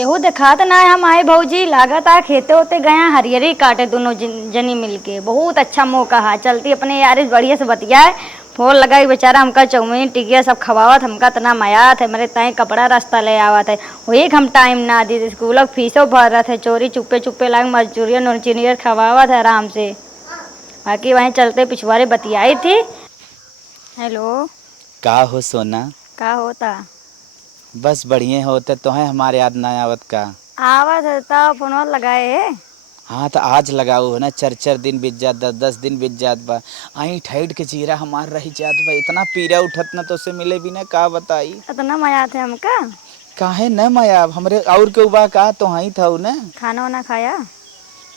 केहू दिखात ना है हम आए भौजी लागत आ खेते होते गया हरियरी काटे दोनों जनी मिलके। बहुत अच्छा मौका है, चलती अपने यार बढ़िया से बतियाए। फोन लगाई बेचारा हमका चौमीन टिकिया सब खवावत, हमका तना मयात है मेरे तय कपड़ा रास्ता ले आवत है। वही हम टाइम ना दी स्कूल फीसों भर रहे थे, चोरी चुप्पे चुप्पे लाग मजदूरियन उर्चीनियर खवावत है आराम से। बाकी वहीं चलते पिछवाड़े बतियाई थी। हेलो का हो सोना? का होता? बस बढ़िया होते तो है, हमारे याद ना आवत का? आवत है तब फोन लगाए है। हाँ तो आज लगाऊ है ना, 4 दिन बीत जात, 10 दिन बीत जात बा। आई ठैठ के चीरा हमार रही जात बा, इतना पीरा उठत ना तो से मिले भी ना, का बताई। इतना मजा थे हमका। काहे न माया हमरे और के बा का तो ही था ना। खाना वाना खाया?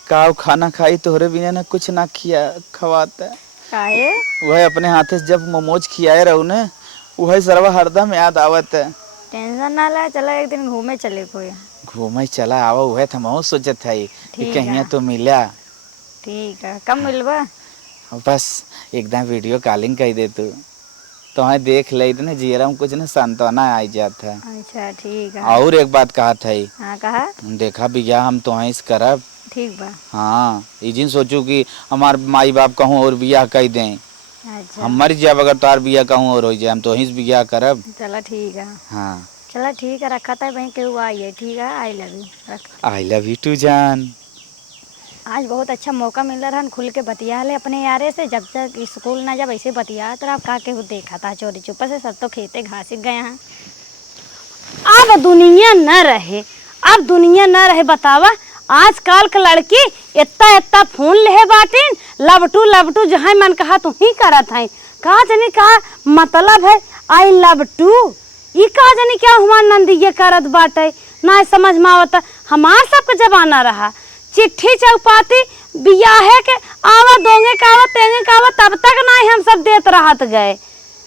का खाना खाई तोहरे बिना ना कुछ ना खिया खवाता। काहे? वह अपने हाथे से जब मोमोज खियाए रहू ना, वह सरवा हरदम याद आवत है। टेंशन ना ले, चलो एक दिन घूमे चले कोई। घूमे चला आवा, वह था मैं सोचत है कि ठीक कहीं है। तो मिला। ठीक है, कब मिलबा? बस एकदम वीडियो कॉलिंग कर दे तू तो है देख ले ना, जीरा में कुछ ना सांत्वना आ जाता है। अच्छा ठीक है। और एक बात कहा था, हाँ कहा? देखा बिया हम तो हैं इस करब। ठीक बा। हाँ इजिन सोचू कि हमार माई बाप कहूँ और बिया कह दें, अच्छा हम मर जाए अगर तार बिया कहूँ और हो जाए, हम तो ही बिया करब। चलो ठीक है। हाँ चलो ठीक है, रखा था वहीं केहू आई है। ठीक है, आई लव यू रख। आई लव यू टू जान। आज बहुत अच्छा मौका मिल रहा है, खुल के बतिया ले अपने यारे से। जब तक स्कूल ना जब ऐसे बतिया तो आप का केहू देखा था चोरी चुपा से, सब तो खेते घासिक गए हैं। अब दुनिया न रहे, अब दुनिया न रहे बतावा। आजकल के लड़की इतना इतना फोन ले बाटिन, लव टू जहाँ मन कहा तू ही करत है। कहा जाने का मतलब है आई लव टू, ये कहा जाने क्या हुआ नंदी ये करत बाटे ना समझ में आवता। हमार सबका जमाना रहा चिट्ठी चौपाती बियाहे के आवा दोंगे कावा तेंगे कावा, तब तक ना हम सब देत रहत गए।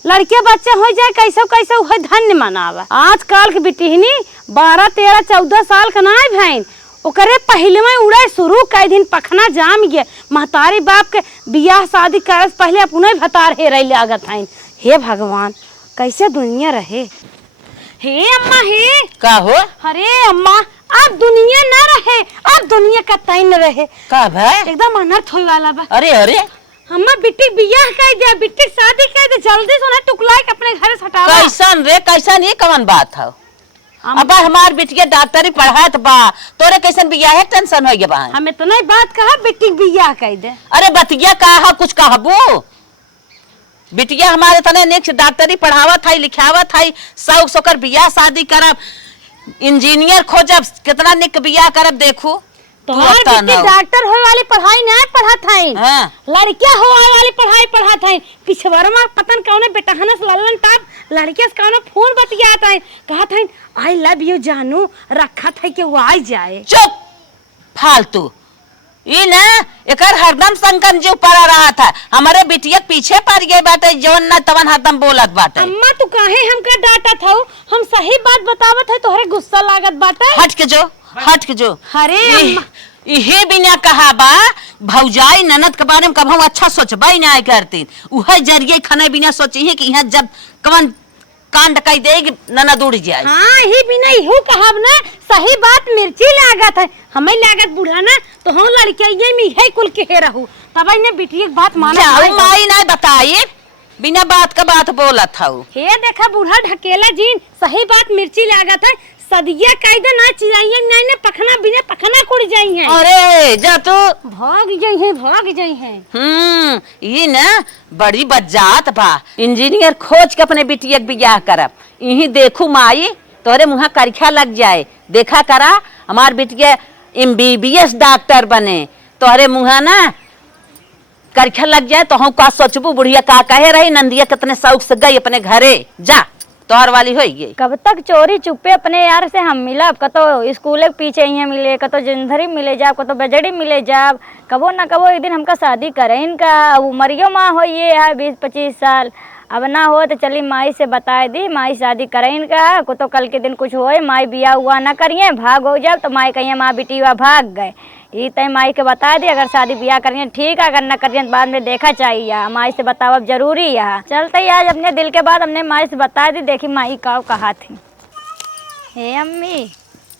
लड़के बच्चे हो जाए कैसे कैसे वह धन्य मनावा। आजकल के बिटिहनी 12 13 14 साल का ना भैन, ओकरे पहले में उड़े शुरू कई दिन पखना जाम गए। महतारी बाप के बियाह शादी करे पहले अपने भतार हे रही लागत है। हे भगवान कैसे दुनिया रहे। हे अम्मा हे का हो? अरे अम्मा अब दुनिया न रहे, अब दुनिया का तैन रहे। का भाई? एकदम अनर्थ होई वाला बा। अरे अरे अम्मा बिट्टी बियाह कर दिया, बिट्टी शादी कर दे, जल्दी सोना टुकलाई के अपने घर से हटावा। कैसन रे कैसन, ये कवन बात है? अब हमार बिटिया डॉक्टरी पढ़ात बा, तोरे कैसन बियाह है टेंशन हो गया बा? हम इतना ही बात कहा बिट्टी बियाह कर दे। अरे बतिया कहा कुछ कहबो? बिटिया हमारे तने नेक्स्ट डॉक्टरी पढ़ावत है लिखावत है, शौक सोकर बियाह शादी करब, इंजीनियर खोजब, कितना निक बियाह करब देखू। तोहर बिट्टी डॉक्टर होए वाली पढ़ाई नहीं पढ़त है। हाँ। लड़कियां होए वाली पढ़ाई पढ़त है। पिछवरमा पतन कौने बेटहनस लल्लन टाप लड़कियां से कौने फोन बतियात है, कहत है आई लव यू जानू, रखत है कि वो आ जाए। चुप फालतू, ई न एकर हरदम संकन जो पड़ा रहा था, हमारे बिटिया पीछे पड़ गए बाटे, जवन न तवन हरदम बोलत बाटे। अम्मा तू काहे हमका डांटत हौ? हम सही बात बतावत है, तोहरे गुस्सा लागत बाटे। हट के जो, हट के जो। अरे अम्मा इहे बिना कहा बा भौजाई ननद के बारे में कभू अच्छा सोचबा ही नहीं करती, उहे जरिए खने बिना सोची है कि यहाँ जब कवन कांड कई देगी ननद उड़ जाए। हाँ ही बिना इहो कहब ना, सही बात मिर्ची लागत है, हमें लागत बुढ़ा ना, तो हम लड़कियां ये में है कुल के हे रहू, तब इन्हें बिटिया की बात माना जाऊ माई नहीं बताई, बिना बात का बात बोलत हूँ। हे देखा बूढ़ा ढकेला जीन, सही बात मिर्ची लागत है, सदिया कायदे ना चिराइए नहीं पखना बिना पखना कुड़ जाई है। अरे जा तू भाग जाई है, भाग जाई है। ये ना बड़ी बज्जात बा, इंजीनियर खोज के अपने बिटिया के बियाह करब। यही देखू माई तोरे मुँह करखा लग जाए, देखा करा हमार बिटिया MBBS डॉक्टर बने, तोरे मुँह ना करखा लग जाए तो हम का सोचबू बुढ़िया का कहे रही नंदिया कितने शौक से गई अपने घरे, जा तोहर वाली हो गई। कब तक चोरी चुपे अपने यार से हम मिलब, कतो स्कूल के पीछे ही मिले, कतो जिंदरी मिले जाब, कतो बजड़ी मिले जाब, कबो ना कबो एक दिन हमका शादी करे इनका। अब उमरियो माँ हो ये है 20-25 साल, अब ना हो तो चली माई से बता दी, माई शादी करे इनका, को तो कल के दिन कुछ होए माई बिया हुआ ना करिए, भाग हो जाब तो माई कहिए माँ बेटी हुआ भाग गए। ये तय माई के बता दी, अगर शादी ब्याह करिए ठीक है, अगर न करिए तो बाद में देखा चाहिए, माई से बताओ अब जरूरी है। चलते ही आज अपने दिल के बाद हमने माई से बता दी, देखी माई का कहा थी। हे अम्मी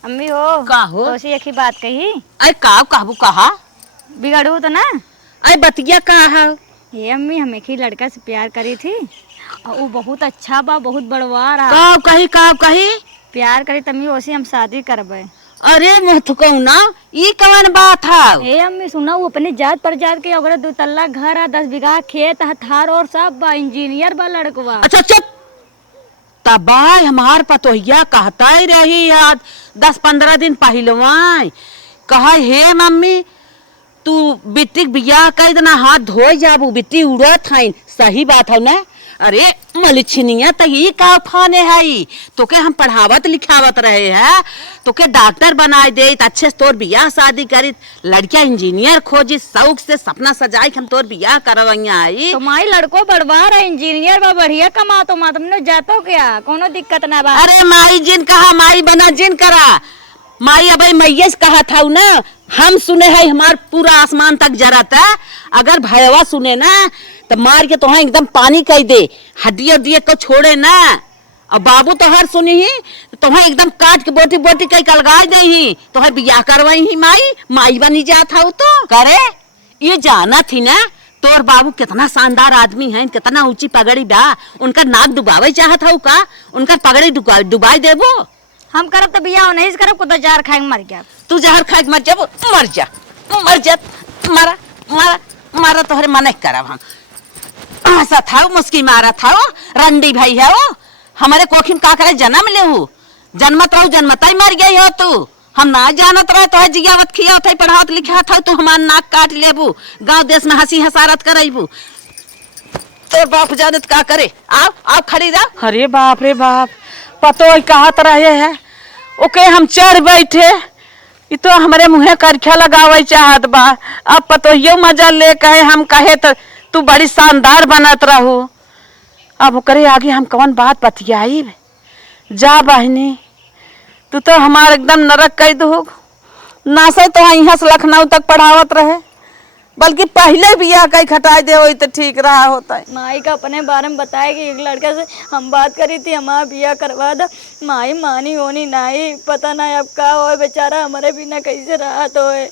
अम्मी हो का हो? तो उसी एक ही बात कही अरे का कहबू कहा बिगड़ू तो ना। अरे बतिया कहा ये अम्मी हम एक ही लड़का से प्यार करी थी और वो बहुत अच्छा बा, बहुत बड़वा रहा। का कही प्यार करी तमी उसी हम शादी करबे। अरे मैं तो कहूँ ना ये कवन बात है। ए अम्मी सुना, वो अपने जात पर जात के अगर 2 तल्ला घर है, 10 बीघा खेत है, थार और सब बा, इंजीनियर बा लड़कवा। अच्छा चुप। तबाय हमार पतोहिया कहता ही रही याद 10-15 दिन पहलवा कहा हे मम्मी तू बिट्टी बियाह कर देना, हाथ धो जाबू, बिट्टी उड़त है। सही बात है ना। अरे मलिछनिया तो ये का फाने है, तो के हम पढ़ावत लिखावत रहे हैं, तो के डॉक्टर बनाए दे, अच्छे से तोर बियाह शादी करी, लड़किया इंजीनियर खोजी, शौक से सपना सजाई हम तोर बियाह करवैया आई। तो माई लड़को बड़वा रहा, इंजीनियर बा, बढ़िया कमा तो मा तुमने जातो क्या, कोनो दिक्कत ना बा। अरे माई जिन कहा माई बना जिन करा, माई अब मैया कहा था ना, हम सुने है हमार पूरा आसमान तक जराता। अगर भैया सुने ना तो मार के तो एकदम पानी कह दे, हड्डी हड्डी को छोड़े ना। अब बाबू तो हर सुनी ही तो एकदम काट के बोटी बोटी कई कलगा दे ही, तो बियाह करवाई ही माई बनी जात था तो करे। ये जाना थी ना तोर बाबू कितना शानदार आदमी है, कितना ऊंची पगड़ी बा, उनका नाक डुबावे चाहत हूँ का, उनका पगड़ी डुबाई देबो। हम करब तो बियाह नहीं करब, कुछ जहर खाए मर गया। तू जहर खाए मर जा, मर जा मर जा, मारा मारा मारा तोहरे मन करब हम। ऐसा था मुस्की मारा था रंडी भाई है वो, हमारे कोखिन का करे जन्म ले हूँ, जन्मत रहू जन्मता ही मर गई हो तू। हम ना जानत रहे तो जियावत खिया थे, पढ़ावत लिखा था, तू हमार नाक काट लेबू, गांव देश में हंसी हसारत करबू। तो बाप जानत का करे। आओ आओ खड़ी रह। अरे बाप रे बाप, पतो कहत रहे है ओके हम चढ़ बैठे, ये तो हमारे मुँहे करखा लगावे चाहत बा। अब पतो यो मजा ले कहे हम कहे तो तू बड़ी शानदार बनत रहू। अब ओकरे आगे हम कौन बात बतियाई। जा बहनी तू तो हमार एकदम नरक कह दू। नासे तो यहाँ से लखनऊ तक पढ़ावत रहे, बल्कि पहले बियाह कई खटाई दे हो तो ठीक रहा होता है। माई का अपने बारे में बताया कि एक लड़के से हम बात करी थी, हमारा बियाह करवा दो। माई मानी होनी नहीं, पता नहीं अब का हो, बेचारा हमारे बिना कैसे रहा तो है।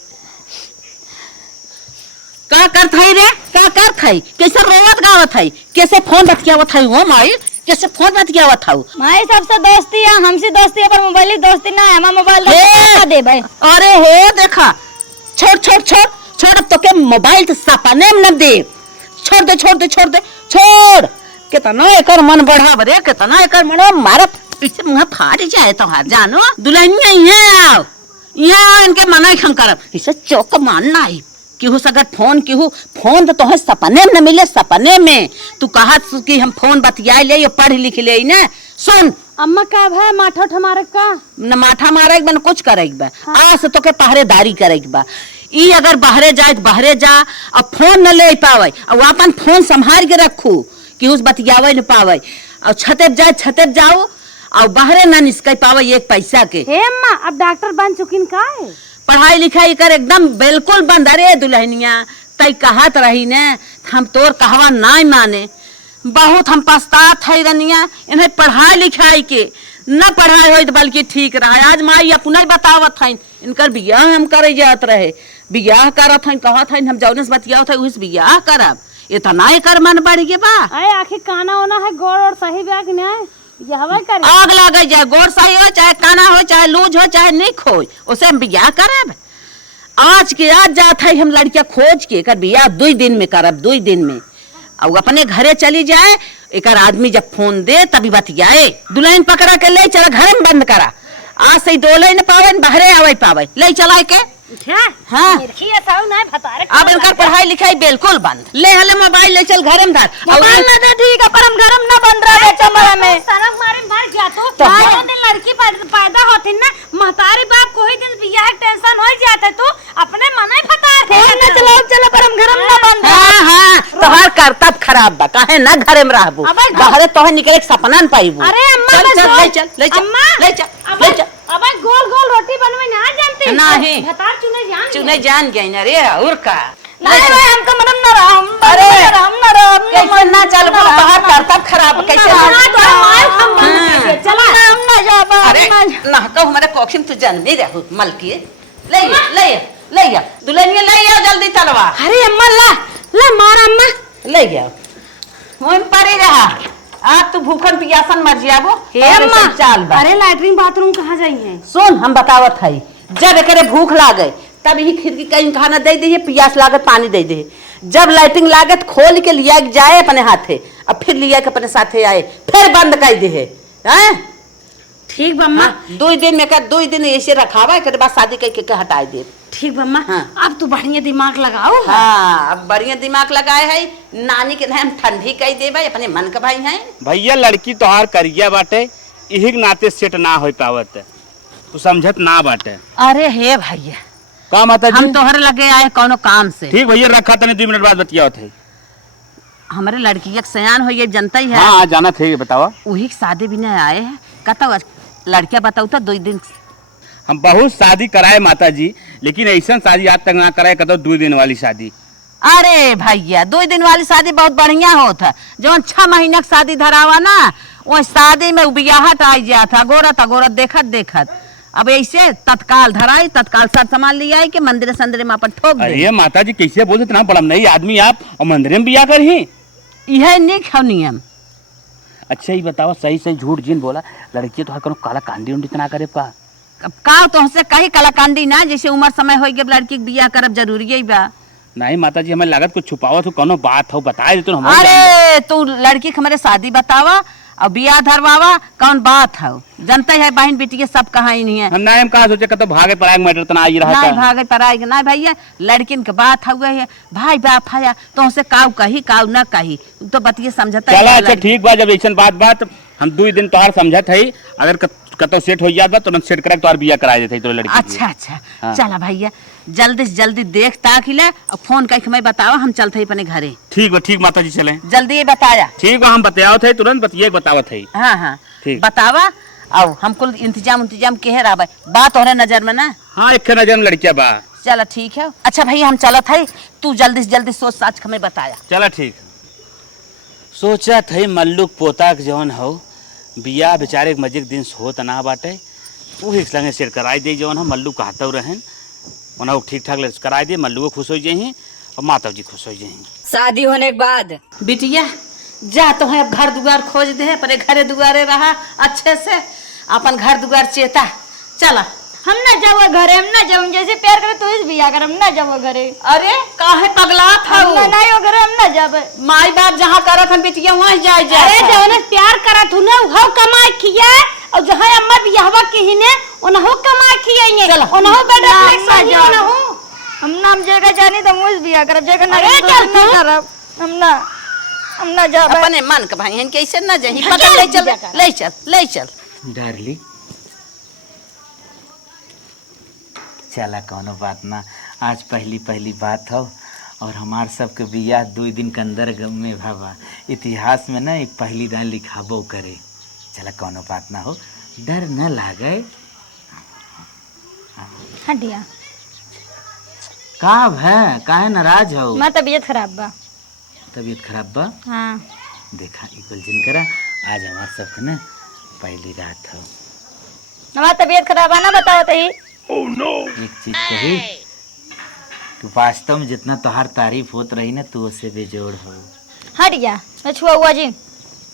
का कर थाई रे, का कर थाई, कैसे रोवत गावत है, कैसे फोन बतियावत है हो माई, कैसे फोन बतियावत है। माई सबसे दोस्ती है, हमसे दोस्ती है, पर मोबाइल दोस्ती ना है। हमारा मोबाइल दे भाई। अरे हे देखा, छोड़ छोड़ छोड़ छोड़, तो के मोबाइल तो सपने में न दे, छोड़ दे छोड़ दे छोड़ दे छोड़। कितना एकर मन बढ़ा रे, कितना एकर मन मारा पीछे मुँह फाट जाए तो हाथ जानो। दुल्हनिया यहाँ आओ, यहाँ इनके मना हम करब, इसे चौक मानना है। केहू से अगर फोन तो तोहे सपने में न मिले, सपने में तू कहा कि हम फोन बतिया ले, पढ़ लिख ले ना। सुन अम्मा का भाई माठा ठमारे का न माथा मारे बा न कुछ करे बा। आज से तो के पहरेदारी करे बा। ई अगर बाहरे जाए तो बाहरे जा, अब फोन न ले पावे, अब अपन फोन संभाल के रखू कि उस बतियावे न पावे। और छते जाए छते जाओ, और बाहरे न निकल पावे एक पैसा के। हे अम्मा अब डॉक्टर बन चुकिन का है? पढ़ाई लिखाई कर एकदम बिल्कुल बंद। अरे दुल्हनिया तई कहत रही ने, हम तोर कहवा ना माने, बहुत हम पछतात है रनिया। इन्हें पढ़ाई लिखाई के न पढ़ाई हो बल्कि ठीक रहा। आज माई अपना ही बतावत है, इनकर बियाह हम करे जात रहे, बियाह करत है, कहत है हम जौने से बतियावत है उस बियाह करब। इतना एकर मन बढ़ गे बा। अरे आखिर काना होना है, गोड़ और सही ब्याह कि नहीं यहवे कर। आग लगे जाए, गोड़ सही हो चाहे काना हो, चाहे लूज हो चाहे निक हो, उसे हम बियाह करब। आज के आज जात है हम लड़किया खोज के, कर बियाह 2 दिन में करब, 2 दिन में। और अपने घरे चली जाए, एक आदमी जब फोन दे तभी बतियाए। दुल्हन पकड़ा के ले चला घर में बंद करा, आज से डोले न पावे बाहरे आवे पावे, ले चला के। हाँ अब इनका पढ़ाई लिखाई बिल्कुल बंद। ले हले मोबाइल ले चल घर में धर। मोबाइल में दे ठीक है, पर हम गरम ना बन रहा है चमड़ा में। सड़क मारे भर गया तो दिन लड़की पैदा होती ना, महतारी बाप कोई दिन बियाह टेंशन हो जाता तो अपने मन ही फटा फोन ना चलाओ चलो, पर हम गरम ना बन रहा। हाँ हाँ तोहार करतब खराब बा, काहे ना घरे में रहबू, बाहरे तोहे निकले के सपना न पाईबू। अरे अम्मा चल चल ले चल ले चल ले चल ले चल। अब गोल गोल रोटी बनवे ना जानते नहीं भतार चुने जान गई ना रे। और का नहीं भाई हमका मनम ना रहा, हम अरे ना रहा, कैसे ना चल बाहर करतब खराब कैसे चला अरे ना कहू हमारे शौकीन तू जन्मे रहू मलकी ले दुल्हनिया ले आओ जल्दी तलवा। अरे अम्मा ला ला मार अम्मा। ले आओ मोहन परे रहा आज तू भूखन पियासन मर जियाबो। हे अम्मा चाल बा। अरे लैट्रिन बाथरूम कहाँ जाई है? सुन हम बतावत हई जब एकरे भूख लागे तब ही खिड़की कहीं खाना दे दे, प्यास लागत पानी दे दे। जब लाइटिंग लागत खोल के लिया जाए अपने हाथे अब फिर लिया के अपने साथे आए फिर बंद कर दे हैं। ठीक बम्मा। हाँ, 2 दिन में कर 2 दिन ऐसे रखावा के बाद शादी करके हटाए दे। ठीक बम्मा। हाँ। अब तू बढ़िया दिमाग लगाओ। हाँ अब बढ़िया दिमाग लगाए है नानी के हम ठंडी कह दे भाई अपने मन का भाई है। भैया लड़की तोहार करिया बाटे यही के नाते सेट ना हो पावत तू समझत ना बाटे। अरे हे भैया का माता जी हम तोहरे लगे आए कोनो काम से। ठीक भैया रखा तने 2 मिनट बाद बतिया थे। हमारे लड़की एक सयान हो ये जनता ही है। हाँ जाना थे बतावा। वही शादी भी नहीं आए हैं कहता लड़किया बताऊ तो 2 दिन। हम बहुत शादी कराए माता जी लेकिन ऐसा शादी आज तक ना कराए कतो 2 दिन वाली शादी। अरे भैया 2 दिन वाली शादी बहुत बढ़िया होता जो 6 महीने की शादी धरावा ना वो शादी में बियाहट आई जाता अगोरत देखत देखत। अब ऐसे तत्काल धराई तत्काल सब सामान लिया है कि मंदिर संदिर में अपन ठोक दे। अरे माता जी कैसे बोलते इतना बड़ा नहीं आदमी आप और मंदिर में बिया कर ही। यह निक है नियम। अच्छा ही बताओ सही सही झूठ जिन बोला लड़की तो कोनो काला कांडी उंडी ना करे का। अब का तुमसे कही कलाकांडी ना जैसे उम्र समय हो गया लड़की के बियाह करब जरूरी है बा। नहीं माता जी हमें लागत कुछ छुपावत हो कोनो बात हो बताए तो हम। अरे तू लड़की के हमारे शादी बतावा और बियाह धरवावा कौन बात है जनता है बहन बेटी के सब कहा ही नहीं है। हम ना हम कहा सोचे कतो भागे पराग मैटर तना आई रहा नहीं का। भागे पराएगा ना भैया लड़किन के बात हुए है भाई बाप है तो हमसे काऊ कही काऊ ना कही तो बतिए समझता है। चला अच्छा ठीक बा जब ऐसा बात हम 2 दिन तोहार समझत है अगर कतो सेट हो जात बा तुरंत सेट करे तोहार बिया करा देते तो लड़की। अच्छा हाँ। चला भैया जल्दी से जल्दी देख ताकि ले और फोन करके मैं बतावा हम चलते अपने घरे। ठीक माता जी चले। जल्दी ये बताया। ठीक बा हम बताओ थे तुरंत बतिए बतावत है। हाँ ठीक। बतावा और हमको इंतजाम के है बात हो रहा नजर में ना। हाँ एक नजर लड़किया बा। चला ठीक है। अच्छा भैया हम चलत है तू जल्दी से जल्दी सोच साच हमें बताया। चला ठीक सोचा थे मल्लुक पोता के जवन हो बिया बेचारे के मजे के दिन होत ना बाटे वही संगे सेट कराई दे जवन हम मल्लू कहते रहन उन्हें ठीक ठाक कराई दे मल्लू खुश हो जाही और माता जी खुश हो जाही। शादी होने के बाद बिटिया जा तो है अब घर दुआर खोज दे अपने घरे दुआरे रहा अच्छे से अपन घर दुआर चेता चला। हम ना जाओ घरे हम ना जाओ जैसे प्यार करे तो इस बिया कर हम ना जाओ घरे। अरे काहे पगला था हम ना नहीं हो घरे हम ना जाबे। माई बाप जहाँ करत हम बिटिया वहाँ जाए अरे जौन प्यार करत हूँ ना वो कमाई खिया और जहाँ अम्मा बियाहवा की ही ने उन्हों कमाई खियाएंगे उन्हों बेटा फ्लेक्स ही उन्हों हम नाम जगह जानी तो मुझ बिया करब जगह ना अरे चल तू। करब हम ना जाबे। अपने मन का भाई कैसे ना जाही पकड़ ले चल डार्लिंग चला कोनो बात ना आज पहली बात हो और हमार सबके बियाह 2 दिन के अंदर में भावा इतिहास में ना एक पहली दान लिखाबो करे। चला कोनो बात ना हो डर न लागे। हटिया का है काहे नाराज हो। मैं तबीयत खराब बा। तबीयत खराब बा। हाँ देखा इकुल जिन करा आज हमार सबके ना पहली रात हो। हमारी तबीयत खराब है ना बताओ तो ही। एक चीज कही तू वास्तव में जितना तोहार तारीफ होत रही ना तू उससे बेजोड़ हो। हटिया मैं छुआ हुआ जी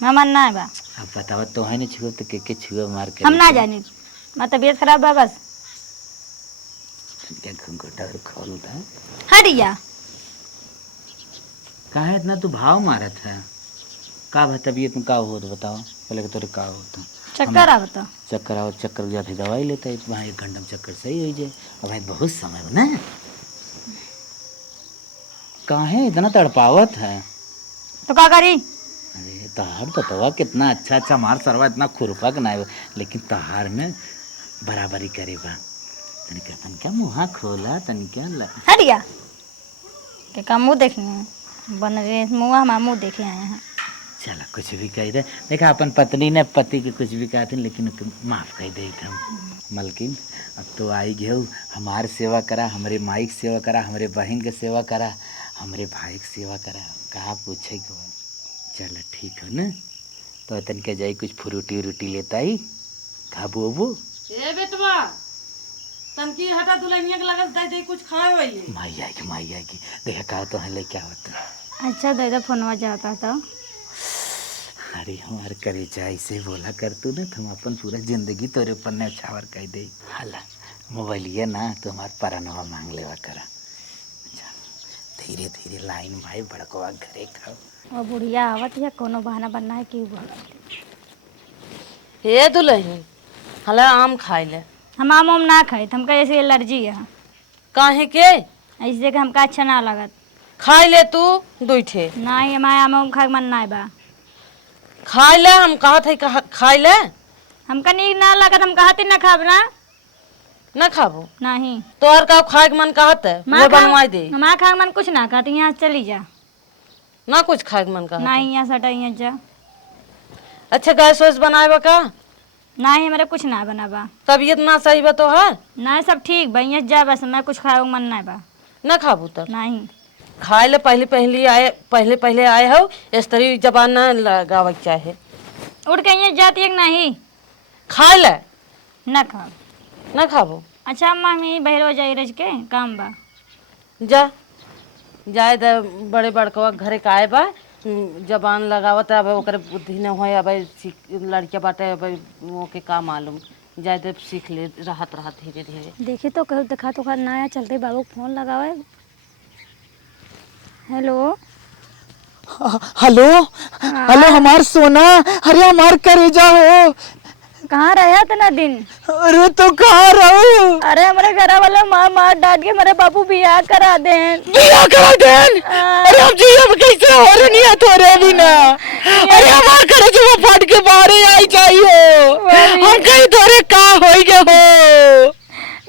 मैं मन ना है बा। अब बतावा तो है नहीं छुआ तो के छुआ मार के हम ना जानी मैं तबीयत खराब बा बस। क्या घुंघटा और खोल था हटिया काहे इतना तू भाव मारत है का भा तबीयत में का हो तो बताओ पहले तोरे का होता। चक्कर आ बता चक्कर आओ चक्कर गया थे दवाई लेता है वहाँ 1 घंटा में चक्कर सही हो जाए। अब भाई बहुत समय ना काहे इतना तड़पावत है तो क्या करी। अरे तहार तो तवा कितना अच्छा मार सरवा इतना खुरपा के ना लेकिन तहार में बराबरी करेगा तनिका तनिका मुँह खोला तनिका हटिया के का मुँह देखेंगे बन रहे मुँह हमारा मुँह देखे आए हैं। चला कुछ भी कह दे देखा अपन पत्नी ने पति के कुछ भी कहा थे लेकिन माफ़ कर दे हम मलकिन अब तो आई गए हमारे सेवा करा हमारे माई की सेवा करा हमारे बहन के सेवा करा हमारे भाई की सेवा करा कहा पूछे को। चलो ठीक हो ना तो तनिका जाई कुछ फ्रूटी उरूटी लेता ही खाबू अबू ए बेटवा तनकी हटा दुल्हनिया के लगत दे दे कुछ खाए वही माई आएगी देखा का तो है ले क्या होता। अच्छा दादा फोनवा जाता तो अरे हमार करेजा ऐसे बोला कर तू ना तुम अपन पूरा जिंदगी तोरे ऊपर ने छावर कह दे। हाला मोबाइलिया ना तो हमार परनवा मांग लेवा करा। धीरे धीरे लाइन भाई बड़कवा घरे खाओ। और बुढ़िया आवत या कोनो बहाना बनना है कि बोला हे दुल्हन हला आम खाए ले। हम आम उम ना खाए हमका ऐसे एलर्जी है काहे के ऐसे कि हमका अच्छा ना लगत। खाए ले तू दुइठे ना ही हमारे आम उम खाए के मन ना बा। खाए ले हम कहत है खाए ले हमका नीक ना लगत हम कहती ना खाब ना ना खाबो नहीं तोहर का खाए के मन कहत है वो बनवाई दे। हमारा खाए के मन कुछ ना कहती यहाँ से चली जा ना कुछ खाए के मन कहत ना ही यहाँ सटा यहाँ जा। अच्छा गैस वैस बनाए का ना ही हमारे कुछ ना बनाबा। तबीयत ना सही बा तो है ना सब ठीक बा यहाँ जा बस मैं कुछ खाए मन ना बा। ना खाबू तब नहीं खाए ले पहले आए हो इस तरह जबान ना लगावे के चाहे। उठ के यहाँ जाती है कि नहीं खाए ले ना खाओ ना खाबो। अच्छा अम्मा हम यही बहर हो जाई रज के काम बा। जा जाए दे बड़े बड़कवा घरे का आए बा जबान लगावत है अब ओकर बुद्धि न होए अब लड़किया बाटे अब ओके का मालूम जाए दे सीख ले राहत धीरे धीरे। देखी तो कहू देखा तो नया चलते बाबू फोन लगावे। हेलो हेलो हेलो हमार सोना। अरे हमार करेजा हो कहाँ रहा था ना दिन। अरे तो कहाँ रहू। अरे हमारे घर वाले माँ मार डांट के मेरे बाबू बियाह करा दें। बियाह करा दें। अरे हम जी अब कैसे हो रहे नहीं है तोरे बिना। अरे हमार करेजा वो फट के बाहर आई चाहिए हम कहीं तोरे का होई के हो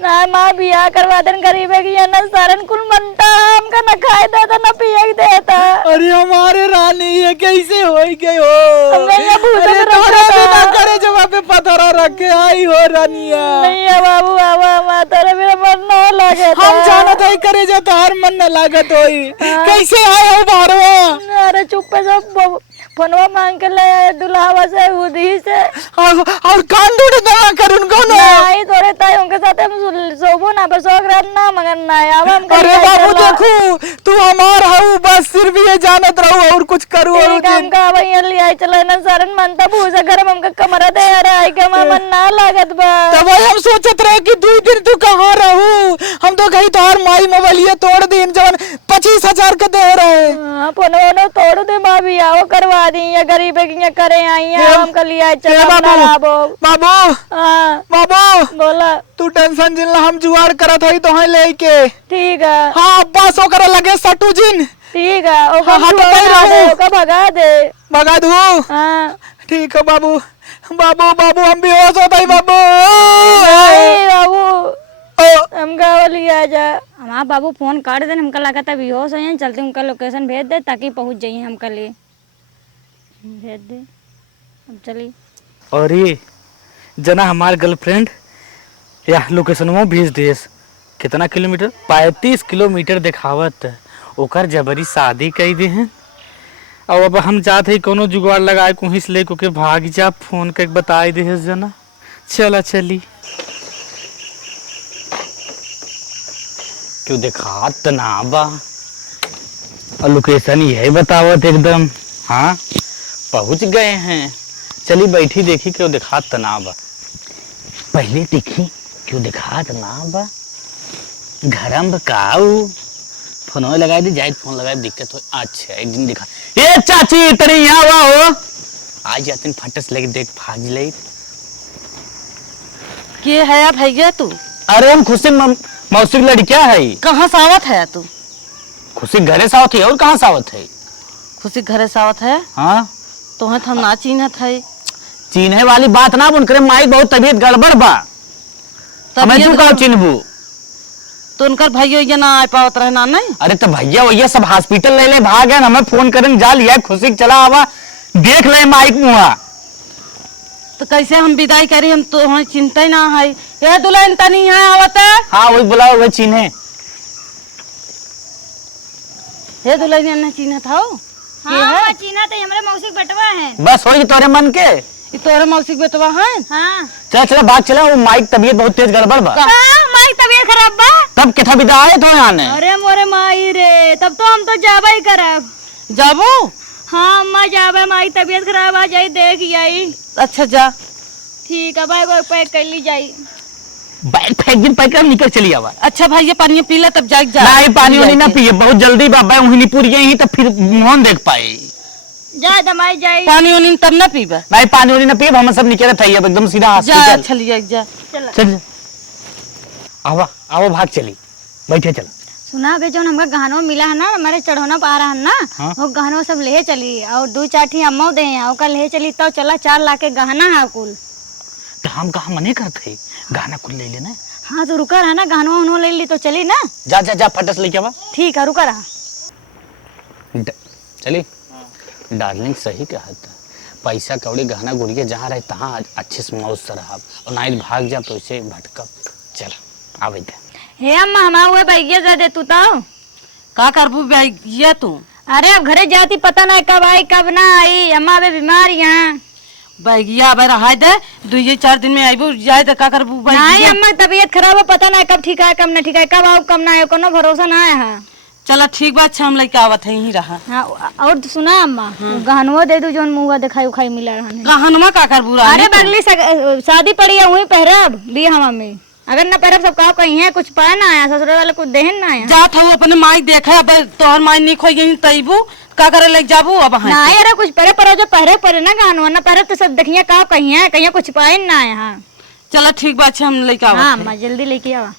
ना माँ बियाह करवा दें गरीब है कि ना सारन कुल मनता हमका न खाए देता न पिए देता। अरे हमारे रानी ये कैसे होई गए हो। अरे तोरे बिना करेजा पे पत्थर रख के आई हो रानिया। नहीं है बाबू आवा तेरे मेरा मन ना लगे। हम जानत है करेजा तोहर मन न लागत होई कैसे आए हो बाहरवा। अरे चुप पे सब फोनवा मांग के ले आए दुल्हावा से उदी से और कान दूर दवा कर उनको ना। नहीं थोड़े ताई उनके साथ हम सोबो ना पर सोग रात ना मगर ना अब हम। अरे बाबू देखो तू हमार हऊ बस सिर्फ ये जानत रहू और कुछ करू और काम का भैया ले आई चले ना सरन मनता भूसा घर में हमका कमरा दे यार आई के मन ना लागत बा। तब हम सोचत रहे कि 2 दिन तू कहाँ रहू। हम तो कहीं तोहर माई मोबाइलिया तोड़ दिन जवन 25,000 के दे रहे। हां फोनो तोड़ दे मां भी आओ करवा दी ये गरीब के करे आई है हम के लिए चला बाबू बाबू हां बाबू बोला तू टेंशन जिन हम जुगाड़ करत हई तो है लेके। ठीक है हां अब्बा सो करे लगे सटू जिन। ठीक है ओ हाँ, तो कहीं रहूं। का भगा दे भगा दू। हां ठीक है बाबू बाबू बाबू हम बेहोश हो गए बाबू। नहीं बाबू हम गावली आ जा। हमारा बाबू फोन काट दे हमका लगा था बेहोश हो चलते उनका लोकेशन भेज दे ताकि पहुंच जाइए हमका लिए भेज दे। अब चली अरे जना हमार गर्लफ्रेंड या लोकेशन में भेज देस कितना किलोमीटर 35 किलोमीटर दिखावत ओकर जबरी शादी कई दे हैं। और अब हम जात है कोनो जुगाड़ लगाए को हिस ले के भाग जा फोन के बताई दे जना चला चली क्यों दिखात ना बा और लोकेशन यही बतावत एकदम। हाँ पहुंच गए हैं चली बैठी देखी क्यों दिखात ना बा। पहले देखी क्यों दिखात ना बा घर में काऊ फोन लगा दी जाए फोन लगा दिक्कत हो। अच्छा एक दिन दिखा ये चाची तरी यहाँ हुआ हो आज जाते फटस लगे देख भाग ले के है भैया तू। अरे हम खुशी मौसी की लड़किया है। कहाँ सावत है तू। खुशी घरे सावत है और कहाँ सावत है। खुशी घरे सावत है। हाँ तो हम ना चिन्हत है। चिन्हे वाली बात ना उनके माई बहुत तबीयत गड़बड़ बा मैं तू कहो चिन्हबू तो उनकर भैया ये ना आ पावत रहना नहीं। अरे तो भैया भैया सब हॉस्पिटल ले भाग गए हमें फोन करने जा लिया खुशी चला आवा देख ले माइक मुआ। तो कैसे हम विदाई करी हम तो हमें चिंता ही ना है। ये दुल्हन तनी यहाँ आवत है। हाँ वही बुलाओ वही चिन्हे। ये दुल्हन ने चिन्हत हो हां चीना तो हमरे मौसी के बटवा है। बस होई तोरे मन के ये तोरे मौसी के बेटवा है? हाँ चला चला बात चला, वो माइक तबीयत बहुत तेज गड़बड़ बा। माई तबीयत खराब बा। तब किथा विदा आए तो यहाँ ने। अरे मोरे माई रे, तब तो हम तो जाबा ही करब। जाबो? हाँ अम्मा जाबे, माई तबीयत खराब आ जाई देख आई। अच्छा जा। ठीक है भाई, कोई पैक कर ली जाई। बैग फेंक दिन पैक कर निकल चली आवा। अच्छा भाई ये पानी पी ले तब जाग जा। नहीं पानी वानी ना पिए, बहुत जल्दी बाबा वहीं नहीं पूरी गई तो फिर मुंह देख पाए। जा दमाई जाई। पानी वानी तब ना पीबे। नहीं पानी वानी ना पिए, हम सब निकले थे अब एकदम सीधा जा हॉस्पिटल। चली जाग जा। चल आवा आओ भाग चली, बैठे चल। सुना के जो हमका गहनों मिला है ना, हमारे चढ़ोना पा रहा है ना। हाँ? वो गहनों सब ले चली और 2-4 ठी अम्मा दे हैं, कल ले चली तो चला 4 लाख के गहना है कुल। तो हम कहा मने करते गाना कुल ले लेना। हाँ तो रुका रहा ना, गहनों उन्हों ले ली तो चली ना। जा जा जा फटस लेके आवा। ठीक है रुका रहा। चली डार्लिंग सही कहा था, पैसा कौड़ी गहना गुड़िया जहाँ रहे तहाँ अच्छे से मौज से रहा, और नाइट भाग जा तो इसे भटकब। चल आवे दे। हे अम्मा हमारा हुए बैगिया जा दे तू तो। का करबू भाई ये तू? अरे अब घरे जाती पता नहीं कब आई कब ना आई, अम्मा अबे बीमार यहाँ। बैगिया अब रहा दे 2-4 दिन में आईबू जाए तो का करबू नहीं बैगिया? अम्मा तबीयत खराब है, पता नहीं कब ठीक है कब नहीं ठीक है, कब आओ कब ना आए, कोनो भरोसा ना है। चला ठीक बात हम लेके आवत है यहीं रहा। हाँ और तो सुना अम्मा, गहनवा दे दू जो मुँह दिखाई उखाई मिला रहा है। गहनवा का करबू? अरे बगली शादी पड़ी है वहीं पहरब बियाह में, अगर ना पहरब सब कहा कहीं है कुछ पाए ना आया, ससुर वाले कुछ देहन ना आया। जा था अपने माई देखा, अब तोहर माई नहीं खोई गई तईबू का करे लग जाबू अब हां। नहीं अरे कुछ पहरे पर जो पहरे पर ना गहनवा ना पहरब तो सब देखिए कहा कहीं है, कहीं कुछ पाए ना आया। हाँ चला ठीक बात हम लेके आवत। हाँ अम्मा जल्दी लेके आवा।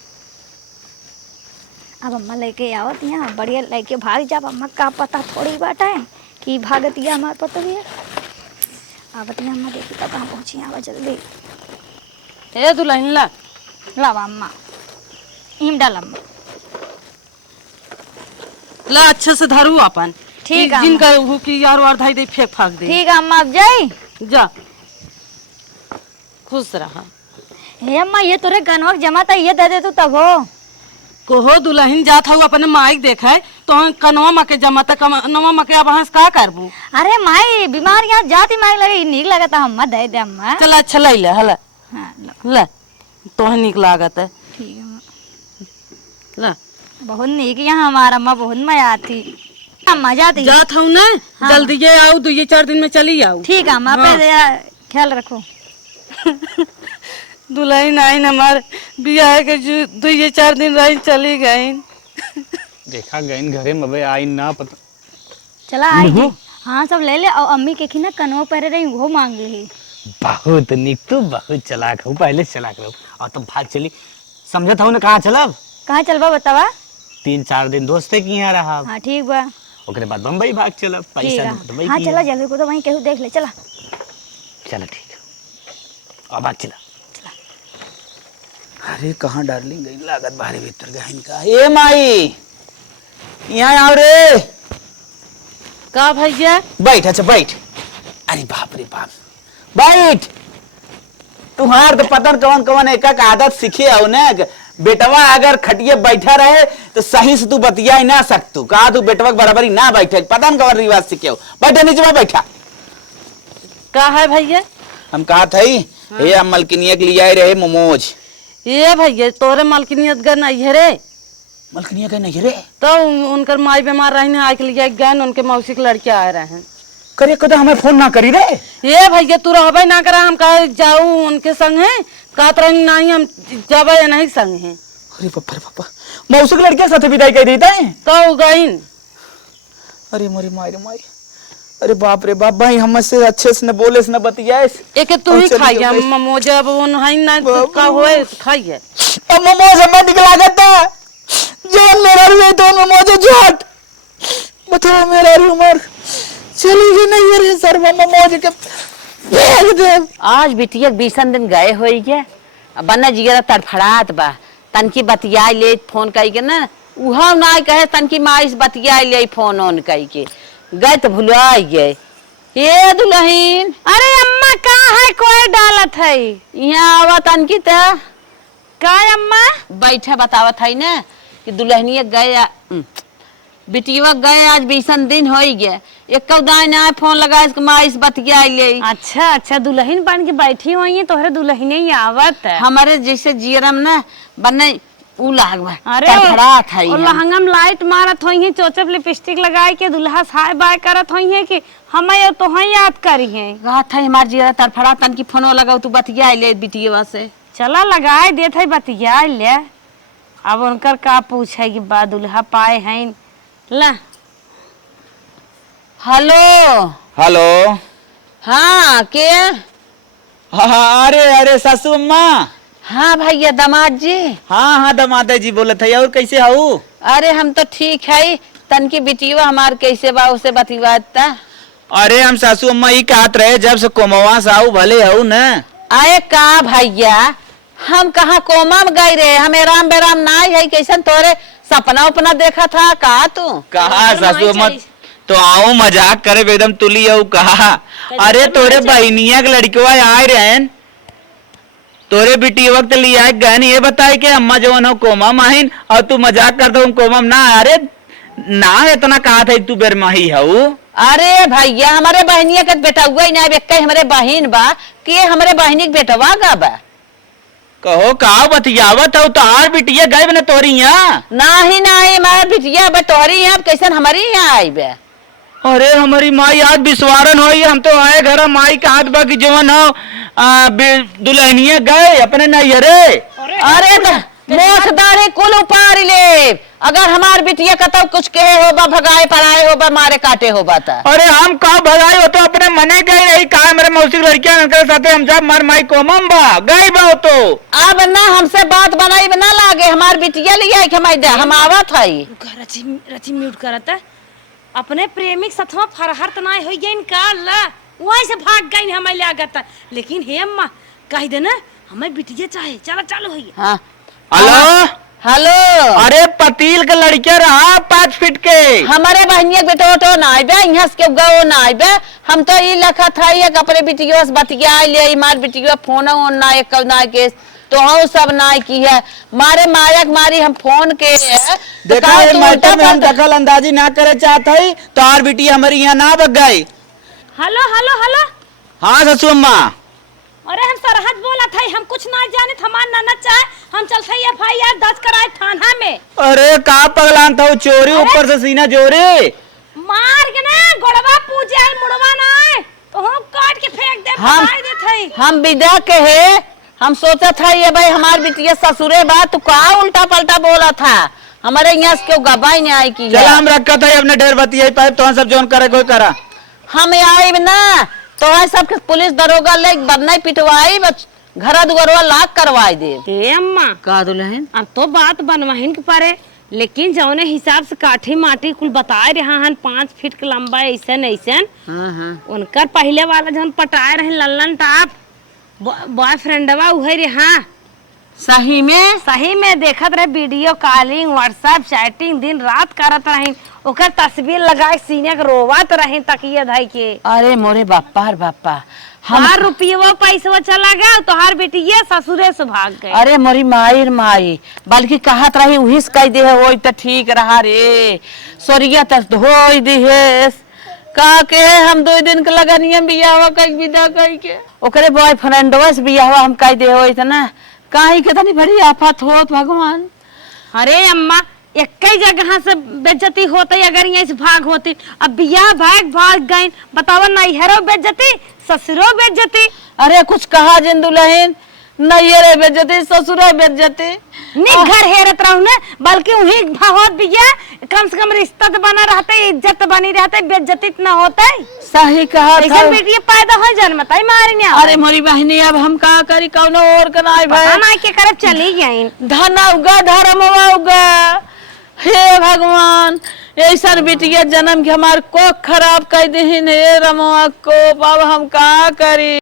अब अम्मा लेके आवत यहाँ बढ़िया लेके भाग जाब, अम्मा का पता थोड़ी बात है कि भागत या हमारे पता भी है। आवत यहाँ अम्मा देखी कब कहाँ पहुँची, आवा जल्दी। ए दुल्हन ला लावा अम्मा, इम डाल अम्मा। ला अच्छे से धरू अपन। ठीक है जिन का हो कि यार वार धाई दे फेंक फाक दे। ठीक है अम्मा अब जाई। जा खुश रहा। हे अम्मा ये तोरे गनवा जमा था ये दे दे तू तब हो। कोहो दुल्हन जात हूँ अपने माई देखा तो कनवा मके जमा तक कनवा मके अब हंस का करबू? अरे माई बीमार यहाँ जाती माई लगे नीक लगता अम्मा दे दे अम्मा। चला अच्छा ले ले हला हाँ ले तो नीक लागत है। ठीक है अम्मा, ला बहुत नीक यहाँ हमारा अम्मा, बहुत मजा आती अम्मा जाती। जात हूँ ना जल्दी ये आओ 2-4 दिन में चली आओ। ठीक है अम्मा पे ख्याल रखो। दुल्हन आई न हमारे बियाह के 2-4 दिन रही चली गई। देखा गई घरे में आई ना पता। चला आई हाँ सब ले ले और अम्मी के ना कनवा पहरे रही वो मांग रही। बहुत निक, तू बहुत चलाक हो, पहले से चलाक रहो। और तुम भाग चली, समझत हो ना कहाँ चलब? कहाँ चलबा बतावा? 3-4 दिन दोस्ते की यहाँ रहा, हाँ ठीक बा। ओकरे बाद बम्बई भाग चलब, ठीक पैसा है दुबई हाँ की चला है। जल्दी को तो वहीं केहू देख ले चला। चलो ठीक है, अब भाग चला। अरे कहाँ डार्लिंग गई, लागत बाहर भीतर गहन का। ए माई यहाँ आओ रे। का भैया? बैठ, अच्छा बैठ। अरे बाप रे बाप, बैठ। तुम्हार तो पता कौन कौन एक आदत सीखे हो ना, बेटवा अगर खटिए बैठा रहे तो सही से तू बतिया ही ना सकतू, कहा तू बेटवा के बराबरी ना बैठे, पता न कौन रिवाज सीखे हो। बैठे नीचे बैठा। का है भैया? हम कहा थी ये मलकिनिया के लिए आए रहे मोमोज। ये भैया तोरे मालकिनियत गन नहीं है रे? मलकिनिया के नहीं रे तो उनकर माई बीमार रही आई के लिए गन उनके मौसी के लड़के आए रहे हैं। करे कदा हमें फोन ना करी रे। ये भैया तू रहबे ना करा, हम कहे जाऊ उनके संग है कहत रही नहीं हम जाबे नहीं संग है। अरे पापा रे पापा, मौसी के लड़के साथ विदाई कर देता है तो गईन। अरे मोरी मारी मारी, अरे बाप रे बाप, भाई हमसे अच्छे से न बोले से न बतियाए। एक तू ही खाइए मोमोज, अब वो नहीं ना का होए खाइए। अब मोमोज हमें निकला करता जान मेरा रुए तो मोमोज झट बताओ मेरा उमर चली गई नहीं रे सर मोमोज के फेंक दे। आज बिटिया 20 दिन गए होई के बन्ना जिगरा तड़फड़ात बा, तनकी बतियाई ले फोन कई के ना, उहा ना कहे तनकी माई से बतियाई ले फोन ऑन कई के गए तो भुलाई गए। ये दुल्हन, अरे अम्मा कहाँ है कोई डालत है यहाँ आवा तनकी त का अम्मा? बैठे बतावत है ना कि दुल्हनिया गए बिटिया गए आज 20 दिन हो गए, एक कौदाई ना फोन लगा इसको माँ इस बतिया ले। अच्छा अच्छा, दुल्हन बन के बैठी हुई है, तोहरे दुल्हने ही आवत है। हमारे जैसे जीरम ना बने उ लागवा। अरे तड़फड़ात है और ये। लहंगा में लाइट मारत होई है, चोचप लिपस्टिक लगाए के दुल्हा साय बाय करत होई है कि हमें तो ही याद करी है। रात है हमार जीरा तड़फड़ा तन की फोनो लगाओ तू बतिया ले बिटिया से। चला लगाए देत है बतिया ले। अब उनकर का पूछे कि बा दुल्हा पाए हैं ला। Hello hello. हाँ के? हाँ, अरे अरे सासू अम्मा। हाँ भैया दामाद जी। हाँ हाँ दामाद जी बोलत है। और कैसे हूँ? अरे हम तो ठीक है, तन की बिटिया हमार कैसे बा उसे बतिवाता। अरे हम सासू अम्मा ही कहत रहे जब से कोमवा से आऊ भले हूँ न। आए का भैया, हम कहाँ कोमा में गए रहे, हमें राम बेराम नाई है, कैसन तोरे सपना उपना देखा था का तू? कहा सासू अम्मा तो आओ मजाक करे एकदम तुली हूँ कहा। अरे तोरे बहनिया के लड़कवा आए रहे, तोरे बिटी वक्त लिया गहन ये बताए कि अम्मा जो हो कोमा माहिन और तू मजाक करता हूँ कोमा में ना। अरे ना इतना कहा था तू बेर माही हूँ। अरे भैया हमारे बहनिया का बेटा हुआ ही ना, हमारे बहन बा कि हमारे बहनी के बेटवा गा बा। कहो का बतियावत हो तार बिटिया गए न तोरी यहाँ? नाही नाही हमारे बिटिया बा तोहरी यहाँ कैसन हमारी यहाँ आई बे। अरे हमारी माई आज विस्वारन हो, हम तो आए घर माई का हाथ बा की जवन हो दुल्हनिया गए अपने नैहरे। अरे तो मोछ दाढ़ी कुल उपार ले, अगर हमार बिटिया का तब कुछ कहे होबा भगाए पढ़ाए होबा मारे काटे होबा ता। अरे हम का भगाई हो तो अपने मने गए रही का मेरे मौसी लड़कियां उनके साथे हम जब मर माई कोमम बा गई बा तो। अब ना हमसे बात बनाई ना लागे, हमार बिटिया लिया कि हम आवत है। रची रची म्यूट करत है। अपने प्रेमिक सथवा फरहर तनाय होई गइन का ला, वहीं से भाग गइन हमें लागत। लेकिन हे अम्मा कह दे ना हमें बिटिया चाहे। चलो चालू होई। हाँ हेलो हेलो। अरे पतील के लड़किया रहा 5 फीट के। हमारे बहनिया के बेटो तो ना आइबे, यहाँ से गो ना आइबे। हम तो ये लखा था ये अपने बिटिया से बतिया ले, मार बिटिया फोन ना एक ना के तो हम सब ना की है मारे मायक मारी हम फोन के देखा है मैटर में हम दखल अंदाजी ना करे चाहते है तो आर बिटी हमारी यहाँ ना बग गई। Hello hello hello. हाँ ससु अम्मा। अरे हम सरहद बोला था, हम कुछ ना जाने, हमार ननद चाहे हम चलते FIR दर्ज कराए थाना में। अरे का पगलान था चोरी ऊपर से सीना जोरे मार के ना गोड़वा पूजे मुड़वा ना तो हम काट के फेंक दे। हम विदा के है, हम सोचा था ये भाई हमार बिटिया ससुरे बात तू का उल्टा पलटा बोला था, हमारे यहाँ से क्यों गवाही नहीं आई की। चला हम रखा था अपने ढेर बतिया पाइप तो सब जोन करे कोई करा। हम आई ना तो है सब पुलिस दरोगा ले बदनाई पिटवाई घर दुआरवा लाख करवाई दे। ए अम्मा का दुल्हन अब तो बात बनवाहिन के पारे, लेकिन जौने हिसाब से काठी माटी कुल बताए रहा हन 5 फीट के लंबा ऐसन ऐसन। उनकर पहले वाला जौन पटाए रहे लल्लन टाप बॉयफ्रेंडवा उहे रे। हाँ सही में देखत रहे वीडियो कॉलिंग व्हाट्सएप चैटिंग दिन रात करत रही, ओकर तस्वीर लगाए सीने के रोवत रही तकिया धई के। अरे मोरे बापा रे बापा हमार रुपया पैसा चला गया तो हर बेटिया ससुरे से भाग गए। अरे मोरी माई बल्कि कहत रही वही से कह दे हो तो ठीक रहा रे सोरिया तस धोई दिहेस का के हम 2 दिन के लगनिया बियाह कई विदा कई के ओकरे बॉयफ्रेंडवा से बियाह हम कह दे हो इतना काहे के तनी बड़ी आफत होत भगवान। अरे अम्मा एक ही जगह से बेइज्जती होती, अगर यहाँ से भाग होती अब बियाह भाग गए बताओ नैहरो बेइज्जती ससुरो बेइज्जती। अरे कुछ कहा जिन दुल्हन नैहरे बेइज्जती ससुरो बेइज्जती नहीं घर हेरत रहू ना, बल्कि वही भावत बिया कम से कम रिश्ता तो बना रहते, इज्जत बनी रहते, बेइज्जती न होते। सही कहा था बेटी पैदा हो जन्मता ही मारी ने। अरे मोरी बहनी अब हम का करी कौनो और कनाई भाई ना के करब चली गई धन उगा धर्म उगा। हे भगवान ऐसा बिटिया जन्म के हमार को खराब कर दे हे रमवा को, अब हम का करी।